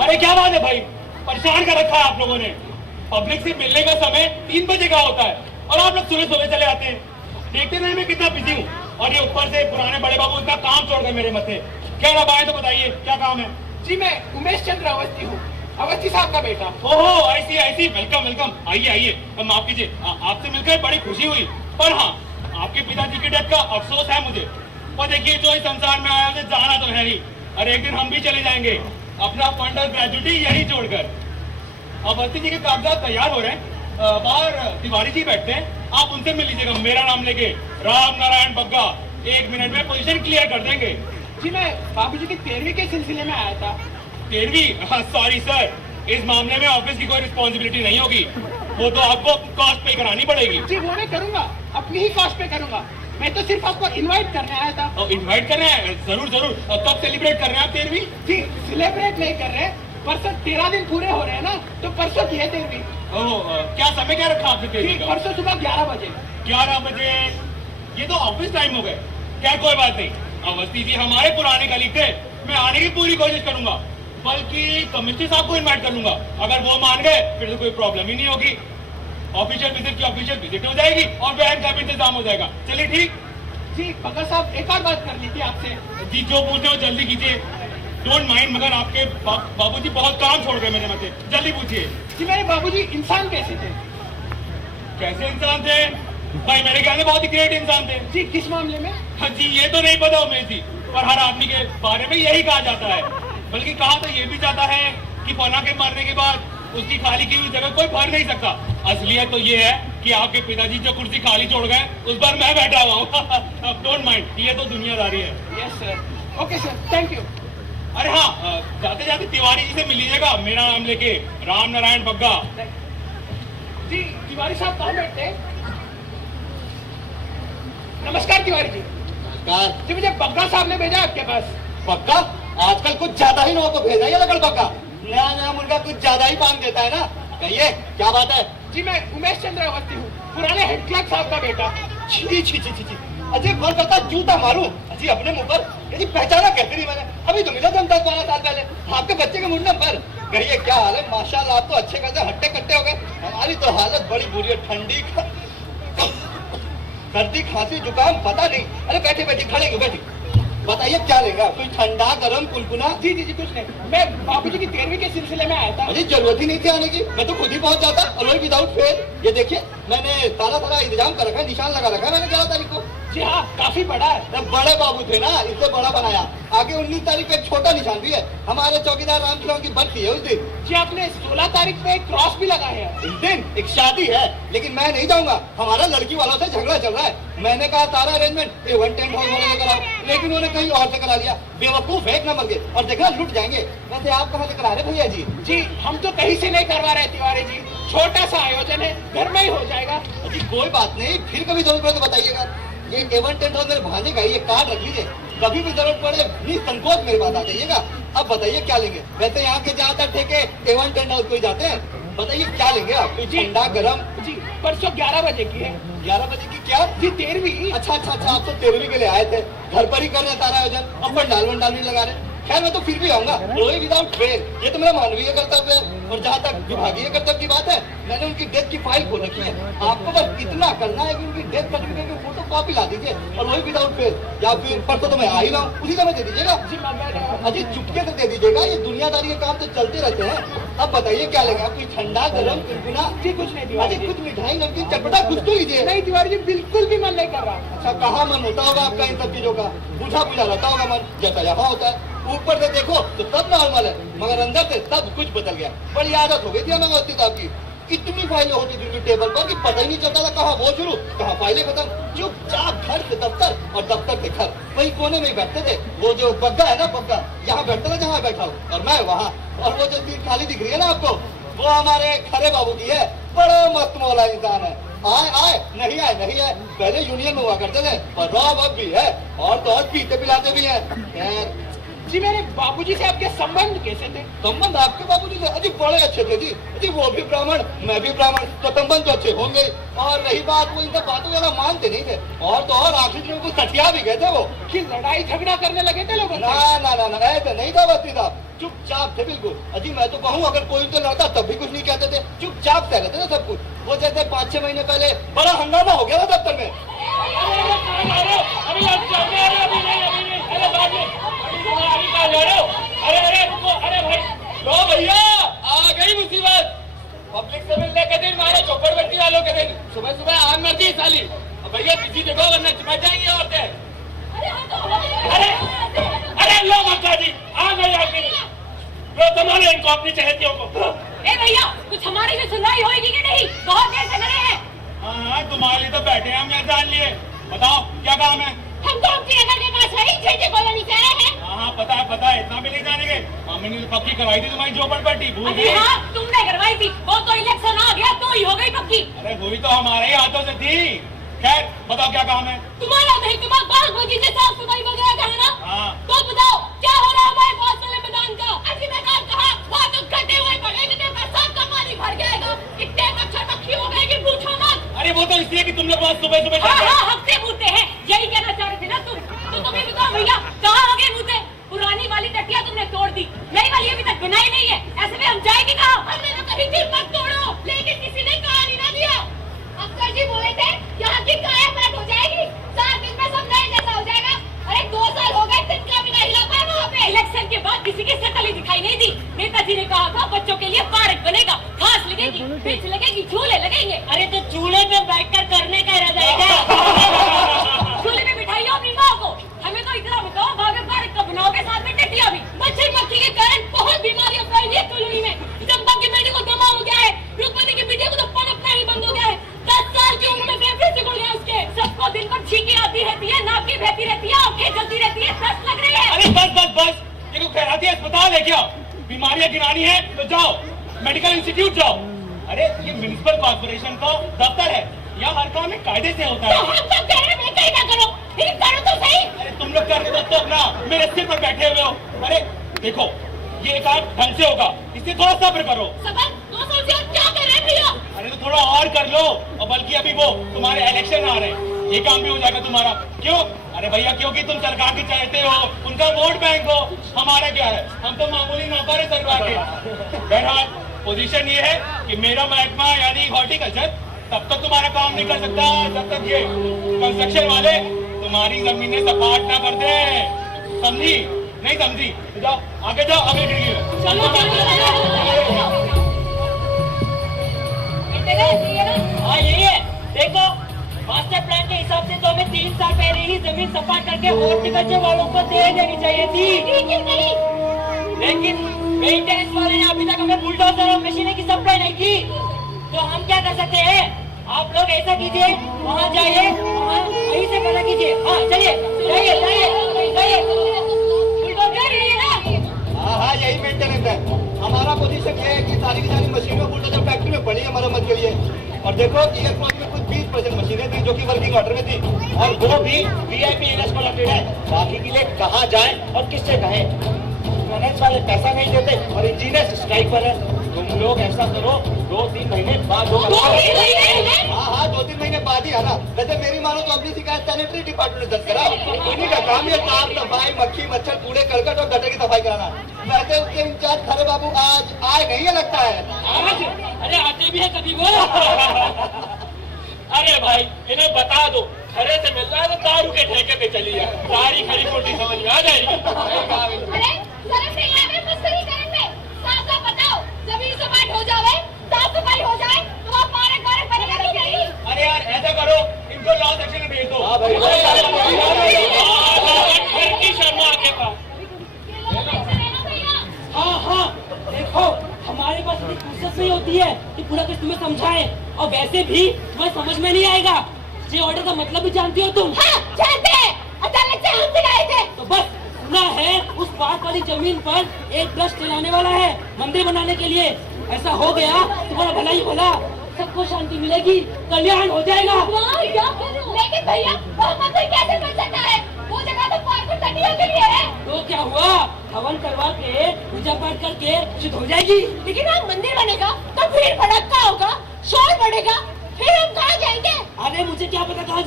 अरे क्या बात है भाई, परेशान कर रखा है आप लोगों ने। पब्लिक से मिलने का समय 3 बजे का होता है और आप लोग सुबह सुबह चले आते हैं। देखते नहीं मैं कितना बिजी हूँ, और ये ऊपर से पुराने बड़े बाबू इतना काम छोड़ गए मेरे मथे। क्या रहा है तो बताइए क्या काम है? जी मैं उमेश चंद्र अवस्थी हूँ, अवस्थी साहब का बेटा। ओहो ऐसी वेलकम वेलकम, आइए आइए। माफ कीजिए, आपसे मिलकर बड़ी खुशी हुई, पर हाँ आपके पिताजी की डेथ का अफसोस है मुझे। और देखिए जो इस संसार में आया उसे जाना तो है ही, और एक दिन हम भी चले जाएंगे अपना अंडर ग्रेजुएटी यही छोड़कर। अवस्थी जी के कागजात तैयार हो रहे हैं, बाहर तिवारी जी बैठते हैं, आप उनसे मिल लीजिएगा मेरा नाम लेके, राम नारायण बग्गा। 1 मिनट में पोजीशन क्लियर कर देंगे। जी मैं बाबूजी की 13वीं के सिलसिले में आया था। 13वीं? सॉरी सर, इस मामले में ऑफिस की कोई रिस्पॉन्सिबिलिटी नहीं होगी, वो तो आपको कॉस्ट पे करानी पड़ेगी। जी वो मैं करूंगा, अपनी ही कॉस्ट पे करूंगा। मैं तो सिर्फ आपको इनवाइट करने आया था। इनवाइट कर रहे हैं? जरूर जरूर। कब सेलिब्रेट कर रहे हैं आप 13वीं? जी सेलिब्रेट नहीं कर रहे, परसों 13 दिन पूरे हो रहे हैं ना, तो परसों की है 13वीं। क्या समय क्या रखा आपने 13वीं का? परसों सुबह 11 बजे। 11 बजे? ये तो ऑफिस टाइम हो गए। क्या कोई बात नहीं, अवस्थी जी हमारे पुराने कलीग थे, मैं आने की पूरी कोशिश करूंगा, बल्कि कमिश्नर साहब को इनवाइट कर लूंगा। अगर वो मान गए फिर तो कोई प्रॉब्लम ही नहीं होगी। ऑफिशियल विजिट की ऑफिशियल विजिट हो जाएगी और बहन का भी इंतजाम हो जाएगा। चलिए ठीक। जी बग्गा साहब एक और बात कर ली थी आपसे। जी जो पूछे हो जल्दी कीजिए, डोंट माइंड। मगर आपके बाबूजी बहुत काम छोड़ गए मेरे मथे, जल्दी पूछिए। जी मेरे बाबूजी इंसान कैसे थे? कैसे इंसान थे भाई? मेरे ख्याल में बहुत ही ग्रेट इंसान थे। जी किस मामले में? हाँ जी ये तो नहीं पता उमेश जी, पर हर आदमी के बारे में यही कहा जाता है। बल्कि कहा तो ये भी जाता है कि पन्ना के मरने के बाद उसकी खाली की हुई जगह कोई भर नहीं सकता। असलियत तो ये है कि आपके पिताजी जो कुर्सी खाली छोड़ गए उस पर मैं बैठा हुआ हूँ। अब डोंट माइंड, ये तो दुनियादारी है। Yes sir, okay sir, thank you. अरे हाँ, जाते जाते तिवारी जी से मिल लीजिएगा मेरा नाम लेके, राम नारायण बग्गा। जी तिवारी साहब कहाँ बैठते हैं? नमस्कार तिवारी जी। नमस्कार जी मुझे बग्गा साहब ने भेजा आपके पास। बग्गा? आजकल कुछ ज्यादा ही लोगों को भेजा है लगल बग्गा। नया नया मुर्गा कुछ ज्यादा ही पान देता है ना। कहिए क्या बात है? जी मैं उमेश चंद्र अवस्थी हूँ, पुराने हेड क्लर्क साहब का बेटा। छी छी छी छी, अजय कॉल करता जूता मारू अजी अपने मुंह पर। यदि पहचाना कैसे नहीं मैंने? अभी तो मिला था 10-12 साल पहले आपके बच्चे के मुंडन पर। कहिए क्या हाल है? माशाल्लाह आप तो अच्छे खासे हट्टे कट्टे हो गए। हमारी तो हालत बड़ी बुरी है, ठंडी सर्दी खांसी जुकाम पता नहीं। अरे बैठे बैठे खड़े क्यों बैठे? बताइए क्या लेगा? कोई ठंडा गरम कुनकुना? जी जी जी कुछ नहीं, मैं बाबूजी की 13वीं के सिलसिले में आया था। अरे जरूरत ही नहीं थी आने की, मैं तो खुद ही पहुंच जाता और वही विदाउट फेल। ये देखिए मैंने सारा इंतजाम कर रखा है, निशान लगा रखा है मैंने 11 तारीख को। जी हाँ काफी बड़ा है। बड़े बाबू थे ना, इससे बड़ा बनाया। आगे 19 तारीख पे एक छोटा निशान भी है, हमारे चौकीदार राम की बर्थडे है उस दिन। जी आपने 16 तारीख पे एक क्रॉस भी लगाया है। इस दिन एक शादी है, लेकिन मैं नहीं जाऊंगा, हमारा लड़की वालों से झगड़ा चल रहा है। मैंने कहा सारा अरेंजमेंट A1 टेंट हाउस वाले ने कराओ, लेकिन उन्होंने कहीं और से करा लिया। बेवकूफ एक नंबर के, और देखना लुट जाएंगे। वैसे आप कहाँ से करा रहे भैया जी? जी हम तो कहीं से नहीं करवा रहे तिवारी जी, छोटा सा आयोजन है, घर में ही हो जाएगा। जी कोई बात नहीं, फिर कभी जरूरत पड़े तो बताइएगा। ये A1 टेंट हाउस मेरे भांजे का, ये कार्ड रख लीजिए, कभी भी जरूरत पड़े निसंकोच मेरे पास आ जाइएगा। अब बताइए क्या लेंगे? वैसे यहाँ के ज्यादातर ठेके A1 टेंट हाउस को ही जाते हैं। बताइए क्या लेंगे आप? ठंडा गरम? जी परसों 11 बजे की है। 11 बजे की क्या? जी 13वीं। अच्छा, आप तो 13वीं के लिए आए थे, घर पर ही कर रहे सारा आयोजन और पंडाल वंडाल भी लगा रहे। खैर मैं तो फिर भी आऊंगा, कोई विदाउट फेल, ये तो मेरा मानवीय कर्तव्य है। और जहाँ तक विभागीय कर्तव्य की बात है, मैंने उनकी डेथ की फाइल खोल रखी है। आपको बस इतना करना है कि उनकी डेथ सर्टिफिकेट की फोटो कॉपी ला दीजिए, और वही विदाउट फेल। या फिर परसों तो मैं आ ही रहा हूँ, उसी समय दे दीजिएगा। अजी चुपके से दे दीजिएगा, ये दुनियादारी के काम तो चलते रहते हैं। अब बताइए क्या लेंगे आप? कोई ठंडा गरम कुनकुना? जी कुछ नहीं तिवारी जी। कुछ मिठाई नमकीन चटपटा कुछ तो लीजिए। नहीं तिवारी जी बिल्कुल भी मन नहीं कर रहा। अच्छा कहाँ मन होता होगा आपका इन सब चीजों का? बुझा रहता होगा मन, जैसा यहाँ होता है। ऊपर से देखो तो सब नॉर्मल है, मगर अंदर से सब कुछ बदल गया। बड़ी आदत हो गई थी हमें अवस्थी साहब की। इतनी फाइलें होती थी उनकी टेबल पर कि पता ही नहीं चलता था कहाँ वो शुरू कहाँ फाइलें खत्म। चुपचाप घर से दफ्तर और दफ्तर से घर, वही कोने में ही बैठते थे। वो जो बग्गा है ना, बग्गा यहाँ बैठता था जहाँ बैठा हूँ, और मैं वहाँ। और वो जो सीट खाली दिख रही है ना आपको, वो हमारे खरे बाबू की है। बड़ा मस्त मौला इंसान है। आए नहीं आए, पहले यूनियन में हुआ करते थे, और रॉब अब भी है, और तो और पीते पिलाते भी हैं। जी मेरे बाबूजी से आपके संबंध कैसे थे? संबंध आपके बाबूजी से? अजी बड़े अच्छे थे जी, वो भी ब्राह्मण मैं भी ब्राह्मण, तो संबंध तो अच्छे होंगे। और रही बात, वो इन सब बातों ज्यादा मानते नहीं थे, और तो और आखिर में कुछ सटिया भी गए थे वो। कि लड़ाई झगड़ा करने लगे थे लोग? ना ऐसे नहीं था बस्ती साहब। चुपचाप थे बिल्कुल। अजी मैं तो कहूँ अगर कोई उनसे लड़ता तब भी कुछ नहीं कहते थे, चुपचाप सह रहे थे सब कुछ। वो जैसे 5-6 महीने पहले बड़ा हंगामा हो गया था दफ्तर में। अरे भाई लो भैया, आ गई मुसीबत। पब्लिक से मिलने के दिन, मारे झोपड़पट्टी वालों के दिन। सुबह सुबह आग मर गई साली। अब भैया किसी जगह वरना चिपक जाएंगी औरतें। अरे लो मक्का जी आ गए आके। लो तुम्हारे इनको अपनी चहेतियों को। ए भैया कुछ हमारी भी सुनवाई होगी कि नहीं? बहुत देर से खड़े हैं। हाँ तुम्हारे लिए तो बैठे हैं, हम यहाँ जान लिए। बताओ क्या काम है? हम तो आपके नगर के पास है, छेड़े कॉलोनी से आए हैं। हाँ पता है, इतना भी नहीं जानेंगे। हमने तो पक्की करवाई थी तुम्हारी झोपड़पट्टी, भूल गई? हाँ तुमने करवाई थी, वो तो इलेक्शन आ गया तो ही हो गई पक्की। अरे वही तो हमारे ही हाथों से थी। खैर बताओ क्या काम है? तुम्हारा महकमा बाग बगीचे साफ सफाई वगैरह का है ना? हाँ। तो बताओ क्या हो रहा है हमारे पास वाले मैदान का? अधिकार कहा वहाँ तो कटे हुए पड़े, बरसात का पानी भर जाएगा, इतने मच्छर मक्खी हो गए कि पूछो मत। अरे वो तो इसलिए कि तुम लोग वहाँ सुबह सुबह हाँ हफ्ते पूछते हैं, यही कहना चाह रहे थे ना तुम। तो तुम्हें बताओ भैया कहाँ हो गए मुझे? पुरानी वाली टटिया तुमने तोड़ दी, नई वाली अभी तक बनाई नहीं है, ऐसे में हम जाएंगे कहाँ? हमने तो कभी दिल मत तोड़ो, लेकिन किसी ने कहानी ना दिया। अक्सर जी बोले थे यहाँ की काया पलट हो जाएगी, 4 दिन में सब नए जैसा हो जाएगा। अरे 2 साल हो गए तिनका भी नहीं लगा वहाँ पे। इलेक्शन के बाद किसी की शक्ल ही दिखाई नहीं दी। नेताजी ने कहा था बच्चों के लिए पार्क बनेगा, घास लगेगी, पिच लगेगी, झूले लगेंगे। अरे तो झूले पे बैठकर करने का रह जाएगा। झूले पे बिठाइए अपनी माँ को। हमें तो इतना बताओ भागे पार्क का बनाओगे, साथ में टटिया भी। मच्छर मक्खी के कारण बहुत बीमारियां फैली है कॉलोनी में। चंपा की बेटी को दमा हो गया है, रुक्मणी की बेटी को तो पनपना ही बंद हो गया है। 10 साल की उम्र में फेफड़े सिकुड़ गए उसके। सबको दिन भर छींकी आती रहती है, नाक की बहती रहती है, आंखें जलती रहती है, दस्त लग रही है। अरे बस ये कोई खैराती अस्पताल है क्या? बीमारियां गिरानी है तो जाओ मेडिकल इंस्टीट्यूट जाओ। अरे ये म्युनिसिपल कॉर्पोरेशन का दफ्तर है, यहाँ हर काम में कायदे से होता है। तो हम सब कह रहे हैं कहीं ना करो, लेकिन करो तो सही। अरे तुम लोग कर रहे तो ना मेरे सिर पर बैठे हुए हो। अरे देखो ये काम ढंग से होगा, इससे थोड़ा सब्र करो। सबर 2 साल से आप क्या कर रहे हैं भैया? अरे तो थोड़ा और कर लो, और बल्कि अभी वो तुम्हारे इलेक्शन आ रहे हैं, ये काम भी हो जाएगा तुम्हारा। क्यों? अरे भैया क्योंकि तुम सरकार के चाहते हो, उनका वोट बैंक हो। हमारा क्या है, हम तो मामूली नौकर है सरकार के। बहरहाल पोजीशन ये है कि मेरा महकमा यानी हॉर्टिकल्चर तब तक तुम्हारा काम नहीं कर सकता जब तक ये कंस्ट्रक्शन वाले तुम्हारी जमीनें सपाट ना कर दे। समझी? नहीं समझी? जाओ आगे जाओ, आगे खिड़की। चलो हाँ यही है। देखो मास्टर प्लान के हिसाब से तो हमें 3 साल पहले ही जमीन सपाट करके हॉर्टिकल्चर वालों को दे देनी चाहिए थी, लेकिन मेंटेनेंस वाले ने अभी तक हमें बुलडोजर और मशीनें की सप्लाई नहीं की। तो हम क्या कर सकते हैं? आप लोग ऐसा कीजिए, वहाँ जाइए, वहीं से पता कीजिए। हाँ चलिए हाँ यही मेंटेनेंस है। हमारा पोजीशन ये है कि सारी की सारी मशीनें बुलडोजर फैक्ट्री में पड़ी है मरम्मत के लिए। और देखो इलेक्ट्रॉनिक में कुछ 20% मशीनें थी जो कि वर्किंग ऑर्डर में थी, और वो भी VIP एनएस को लगे है। बाकी के लिए कहाँ जाए और किससे कहें? फाइनेंस वाले पैसा नहीं देते और इंजीनियर स्ट्राइक पर है। तुम लोग ऐसा करो 2-3 महीने बाद हाँ 2-3 महीने बाद ही है ना। वैसे मेरी मानो तो अपनी शिकायत सैनिटरी डिपार्टमेंट में दर्ज करा। उन्हीं का काम ये साफ सफाई, मक्खी मच्छर, कूड़े करकट और गटर की सफाई कराना। वैसे उसके इंचार्ज खरे बाबू आज आए नहीं है लगता है। अरे आते भी है कभी वो। अरे भाई इन्हें बता दो, खरे से मिल रहा है तो दारू के ठेके पे चली है, सारी खरी खोटी समझ में आ जाएगी। अरे शर्म नहीं आ रही मस्ती करेंगे? साफ-साफ बताओ, जमीन सपाट हो जाए, साफ सफाई हो जाए तो आप पार्क बनेगा कि नहीं? अरे यार ऐसा करो, इनको लॉ सेक्शन में भेज दो। हाँ भाई की शर्मा आपके पास। हाँ देखो हमारे पास इतनी फुर्सत नहीं होती है कि पूरा कुछ तुम्हें समझाए, और वैसे भी तुम्हें समझ में नहीं आएगा। ये ऑर्डर का मतलब भी जानती हो तुम? हाँ जानते हैं, अचानक से हम दिखाए थे। तो बस सुना है उस पार्क वाली जमीन पर एक ट्रस्ट चलाने वाला है मंदिर बनाने के लिए। ऐसा हो गया तुम्हारा भला ही भला, सबको शांति मिलेगी, कल्याण हो जाएगा। लेकिन भैया वो मंदिर कैसे बन सकता है? वो जगह तो पार्क और टटियों के लिए है। तो क्या हुआ, हवन करवा के पूजा पाठ करके शुद्ध हो जाएगी। लेकिन अब मंदिर बनेगा तो भीड़ भड़का होगा, शोर बढ़ेगा, फिर हम कहाँ जाएंगे? अरे मुझे क्या पता कहाँ